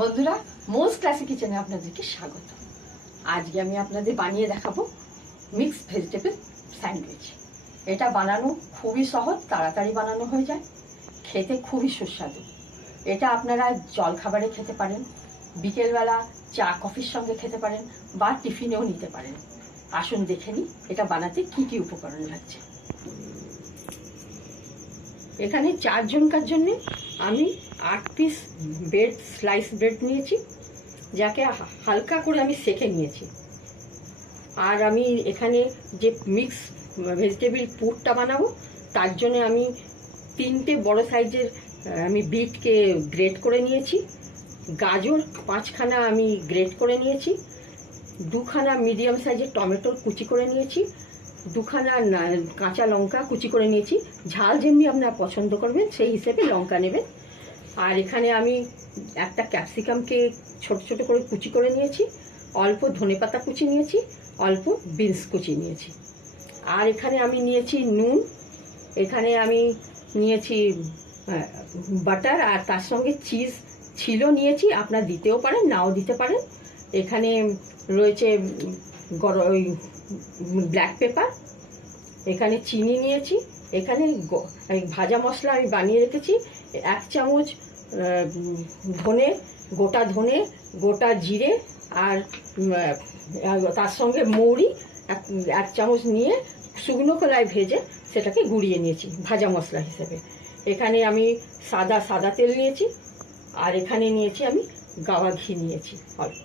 বন্ধুরা, মোজ ক্লাসিক কিচেনে আপনাদেরকে স্বাগত। আজকে আমি আপনাদের বানিয়ে দেখাবো মিক্স ভেজিটেবল স্যান্ডউইচ। এটা বানানো খুবই সহজ, তাড়াতাড়ি বানানো হয়ে যায়, খেতে খুবই সুস্বাদু। এটা আপনারা জলখাবারে খেতে পারেন, বিকেলবেলা চা কফির সঙ্গে খেতে পারেন, বা টিফিনেও নিতে পারেন। আসুন দেখে নিই এটা বানাতে কি কি উপকরণ লাগছে। এখানে 4 জনকার জন্য আমি 8 পিস ব্রেড, স্লাইস ব্রেড নিয়েছি, যাকে হালকা করে আমি সেঁকে নিয়েছি। আর আমি এখানে যে মিক্স ভেজিটেবল পুরটা বানাবো তার জন্য আমি 3টে বড় সাইজের আমি বিটকে গ্রেট করে নিয়েছি, গাজর 5খানা আমি গ্রেট করে নিয়েছি, 2খানা মিডিয়াম সাইজের টমেটোর কুচি করে নিয়েছি, 2খানা কাঁচা লঙ্কা কুচি করে নিয়েছি। ঝাল যেমনি আপনারা পছন্দ করবেন সেই হিসেবে লঙ্কা নেবেন। আর এখানে আমি একটা ক্যাপসিকামকে ছোট ছোট করে কুচি করে নিয়েছি, অল্প ধনেপাতা কুচি নিয়েছি, অল্প বিনস কুচি নিয়েছি। আর এখানে আমি নিয়েছি নুন, এখানে আমি নিয়েছি বাটার, আর তার সঙ্গে চিজ ছিল নিয়েছি, আপনারা দিতেও পারেন নাও দিতে পারেন। এখানে রয়েছে ওই ব্ল্যাক পেপার, এখানে চিনি নিয়েছি, এখানে ভাজা মশলা আমি বানিয়ে রেখেছি 1 চামচ গোটা ধনে, গোটা জিরে, আর তার সঙ্গে মৌরি 1 চামচ নিয়ে শুকনো খোলায় ভেজে সেটাকে গুঁড়িয়ে নিয়েছি ভাজা মশলা হিসেবে। এখানে আমি সাদা তেল নিয়েছি, আর এখানে নিয়েছি আমি গাওয়া ঘি নিয়েছি অল্প।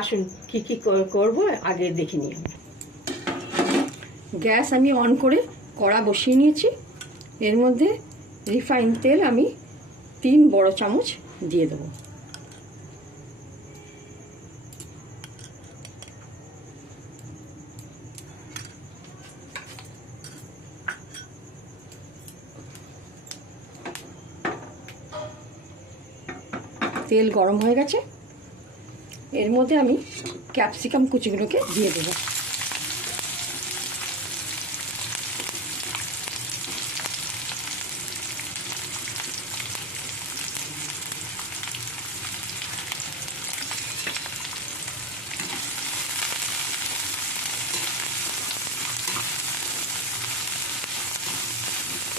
আসুন কি কি করব আগে দেখে নিই। গ্যাস আমি অন করে কড়া বসিয়ে নিয়েছি, এর মধ্যে রিফাইন তেল আমি 3 বড় চামচ দিয়ে দেবো। তেল গরম হয়ে গেছে, এর মধ্যে আমি ক্যাপসিকাম কুচিগুলোকে দিয়ে দেবো।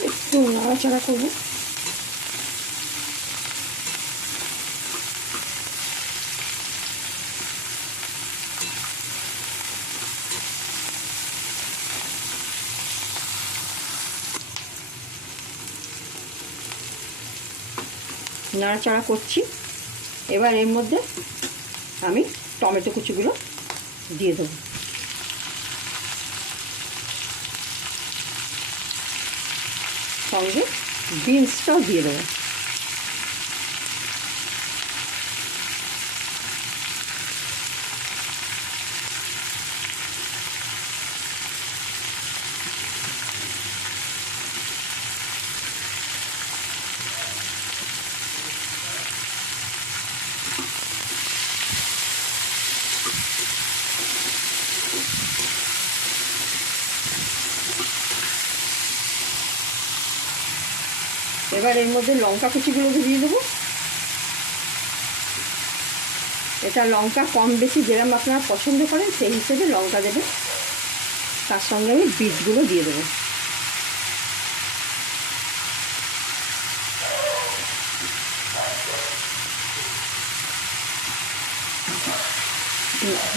একটু নাড়াচাড়া করবো। নাড়াচাড়া করছি, এবার এর মধ্যে আমি টমেটো কুচিগুলো দিয়ে দেবো। সঙ্গে বিনসটাও দিয়ে দেবো। এবার এর মধ্যে লঙ্কা কুচিগুলোকে দিয়ে দেবো। এটা লঙ্কা কম বেশি যেরকম আপনারা পছন্দ করেন সেই হিসেবে লঙ্কা দেবেন। তার সঙ্গে আমি বিটগুলো দিয়ে দেবো।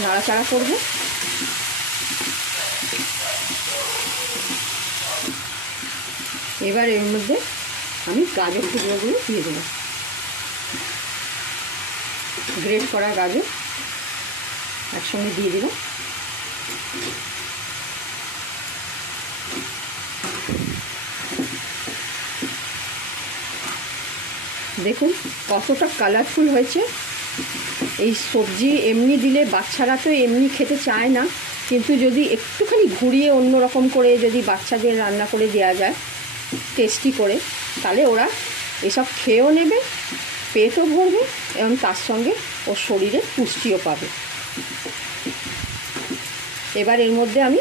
নাড়াচাড়া করবো। এবার এর মধ্যে আমি গাজর টুকরোগুলো দিয়ে দেবো, গ্রেট করা গাজর একসঙ্গে দিয়ে দিলাম। দেখুন কতটা কালারফুল হয়েছে। এই সবজি এমনি দিলে বাচ্চারা তো এমনি খেতে চায় না, কিন্তু যদি একটুখানি ঘুরিয়ে অন্য রকম করে যদি বাচ্চাদের রান্না করে দেওয়া যায় টেস্টি করে, তাহলে ওরা এসব খেয়েও নেবে, পেটও ভরবে, এবং তার সঙ্গে ওর শরীরে পুষ্টিও পাবে। এবার এর মধ্যে আমি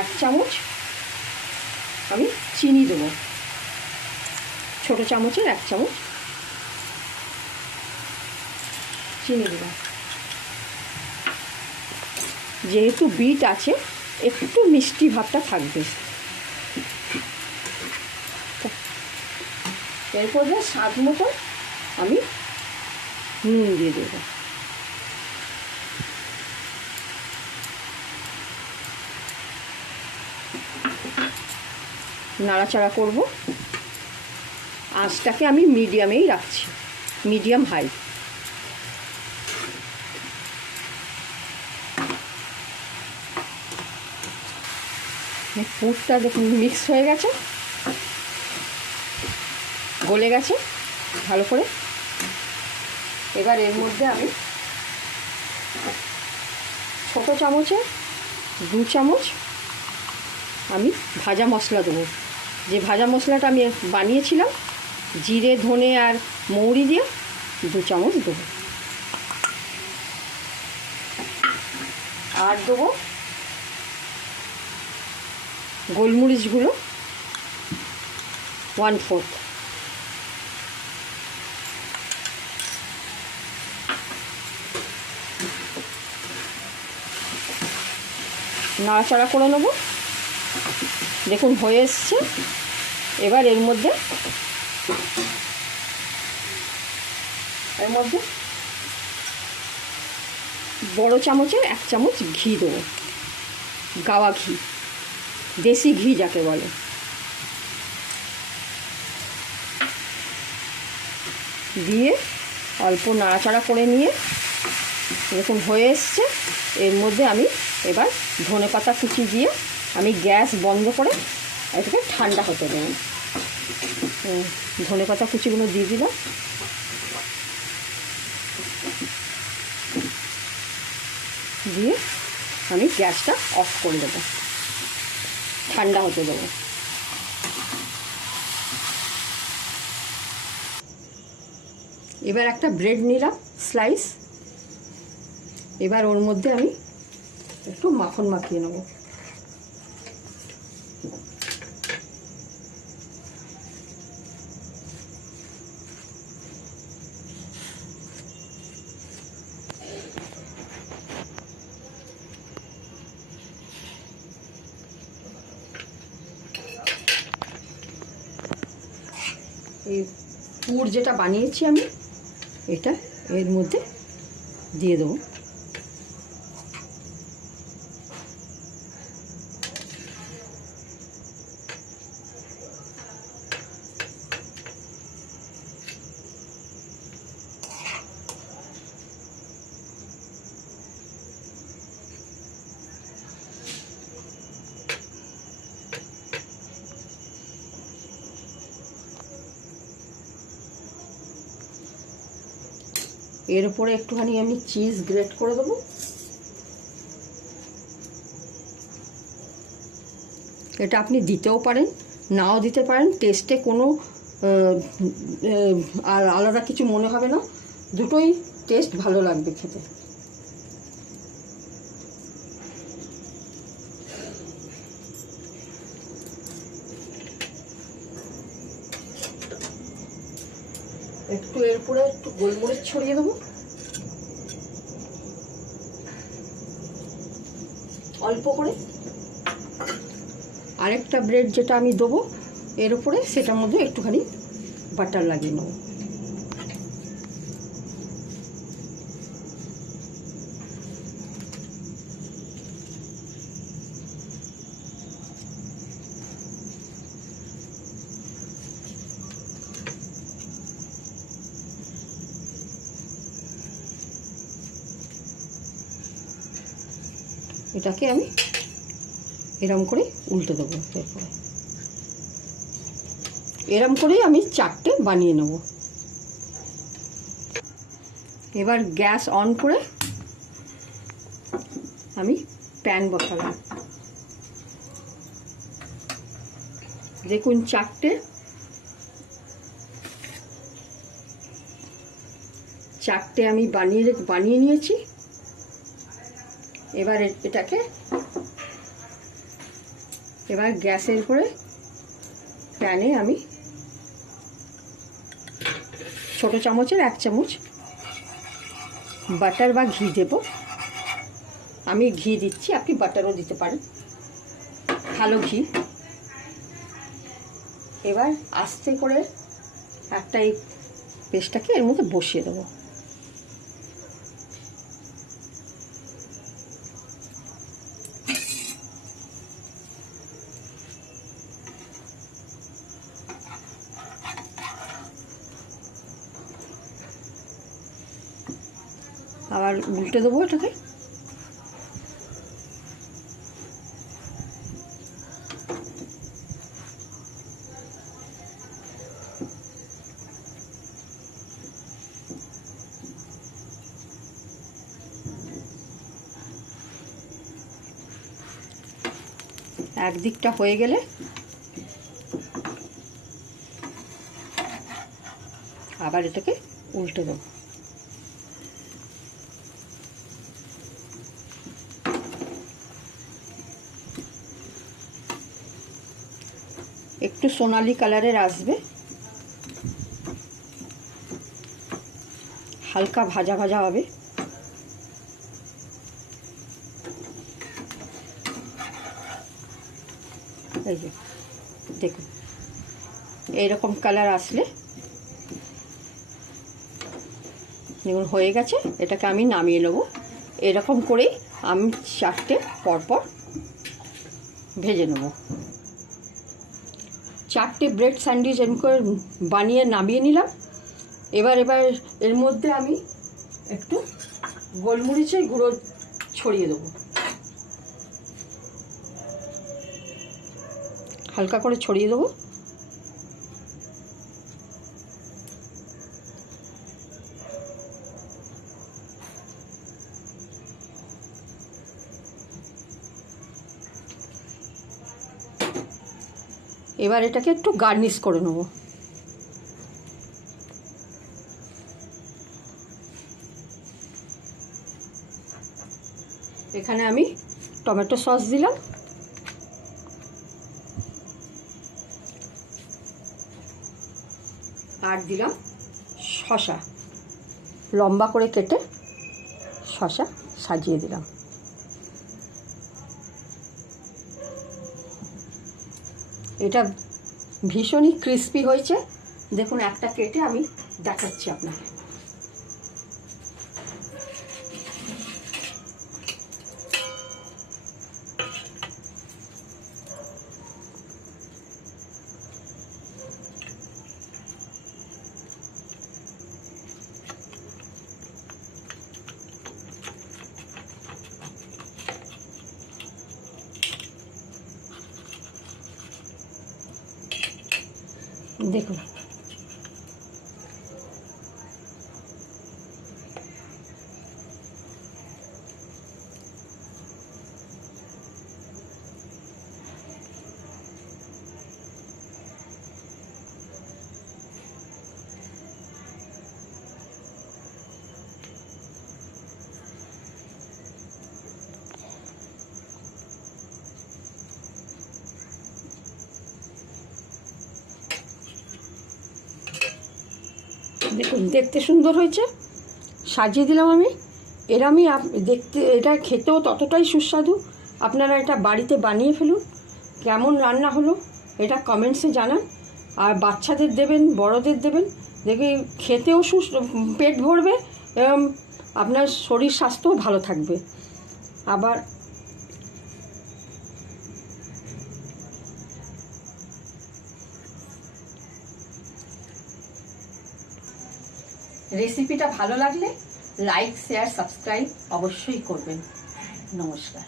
1 চামচ আমি চিনি দেবো, ছোটো চামচের 1 চামচ চিনি দিলাম। যেহেতু বিট আছে একটু মিষ্টি ভাবটা থাকবে। এরপর স্বাদ মতো আমি নুন দিয়ে দেব। নাড়াচাড়া করব। আঁচটাকে আমি মিডিয়ামেই রাখছি, মিডিয়াম হাই। পুরটা দেখুন মিক্স হয়ে গেছে, গলে গেছে ভালো করে। এবার এর মধ্যে আমি ছোটো চামচে 2 চামচ আমি ভাজা মশলা দেবো। যে ভাজা মশলাটা আমি বানিয়েছিলাম জিরে ধনে আর মৌরি দিয়ে 2 চামচ দেবো। আর দেবো গোলমরিচগুলো 1/4। নাড়াচাড়া করে নেব। দেখুন হয়ে এসছে। এবার এর মধ্যে বড় চামচের 1 চামচ ঘি দেবো, গাওয়া ঘি, দেশি ঘি যাকে বলে। দিয়ে অল্প নাড়াচাড়া করে নিয়ে দেখুন হয়ে এসছে। এর মধ্যে আমি এবার ধনেপাতা কুচি দিয়ে আমি গ্যাস বন্ধ করে এটাকে ঠান্ডা হতে দেব। ধনেপাতা কুচিগুলো দিয়ে দিলাম। দিয়ে আমি গ্যাসটা অফ করে দেবো, ঠান্ডা হতে দেবো। এবার একটা ব্রেড নিলাম স্লাইস। এবার ওর মধ্যে আমি একটু মাখন মাখিয়ে নেব। এই পুর যেটা বানিয়েছি আমি এটা এর মধ্যে দিয়ে দেবো। এর উপরে একটুখানি আমি চিজ গ্রেট করে দেবো। এটা আপনি দিতেও পারেন, নাও দিতে পারেন। টেস্টে কোনো আলাদা কিছু মনে হবে না, দুটোই টেস্ট ভালো লাগবে খেতে। একটু এরপরে একটু গোলমরিচ ছড়িয়ে দেবো অল্প করে। আরেকটা ব্রেড যেটা আমি দেবো এর উপরে সেটার মধ্যে একটুখানি বাটার লাগিয়ে নেব। এটাকে আমি এরম করে উল্টে দেবো। এরপরে এরম করেই আমি 4টে বানিয়ে নেব। এবার গ্যাস অন করে আমি প্যান বসালাম। দেখুন 4টে আমি বানিয়ে নিয়েছি। এবার এটাকে গ্যাসের উপরে প্যানে আমি ছোট চামচের 1 চামচ বাটার বা ঘি দেব। আমি ঘি দিচ্ছি, আপনি বাটারও দিতে পারেন, ভালো ঘি। এবার আস্তে করে একটা এই পেস্টটাকে এর মধ্যে বসিয়ে দেবো। আবার উল্টে দেবো এটাকে। একদিকটা হয়ে গেলে আবার এটাকে উল্টে দেবো। একটু সোনালি কালারের আসবে, হালকা ভাজা ভাজা হবে। এই যে দেখুন, এইরকম কালার আসলে দেখুন হয়ে গেছে। এটাকে আমি নামিয়ে নেব। এরকম করেই আমি 4টে পরপর ভেজে নেব। 4টে ব্রেড স্যান্ডউইচ এরকম করে বানিয়ে নামিয়ে নিলাম। এবার এর মধ্যে আমি একটু গোলমরিচের গুঁড়ো ছড়িয়ে দেবো, হালকা করে ছড়িয়ে দেবো। এবার এটাকে একটু গার্নিশ করে নেব। এখানে আমি টমেটো সস দিলাম, আর দিলাম শসা, লম্বা করে কেটে শসা সাজিয়ে দিলাম। এটা ভীষণই ক্রিস্পি হয়েছে। দেখুন একটা কেটে আমি দেখাচ্ছি আপনাকে। দেখুন দেখুন দেখতে সুন্দর হয়েছে, সাজিয়ে দিলাম আমি। এরমই দেখতে, এটা খেতেও ততটাই সুস্বাদু। আপনারা এটা বাড়িতে বানিয়ে ফেলুন। কেমন রান্না হলো এটা কমেন্টসে জানান। আর বাচ্চাদের দেবেন, বড়দের দেবেন, দেখে খেতেও পেট ভরবে এবং আপনার শরীর স্বাস্থ্যও ভালো থাকবে। আবার রেসিপিটা ভালো লাগলে লাইক, শেয়ার, সাবস্ক্রাইব অবশ্যই করবেন। নমস্কার।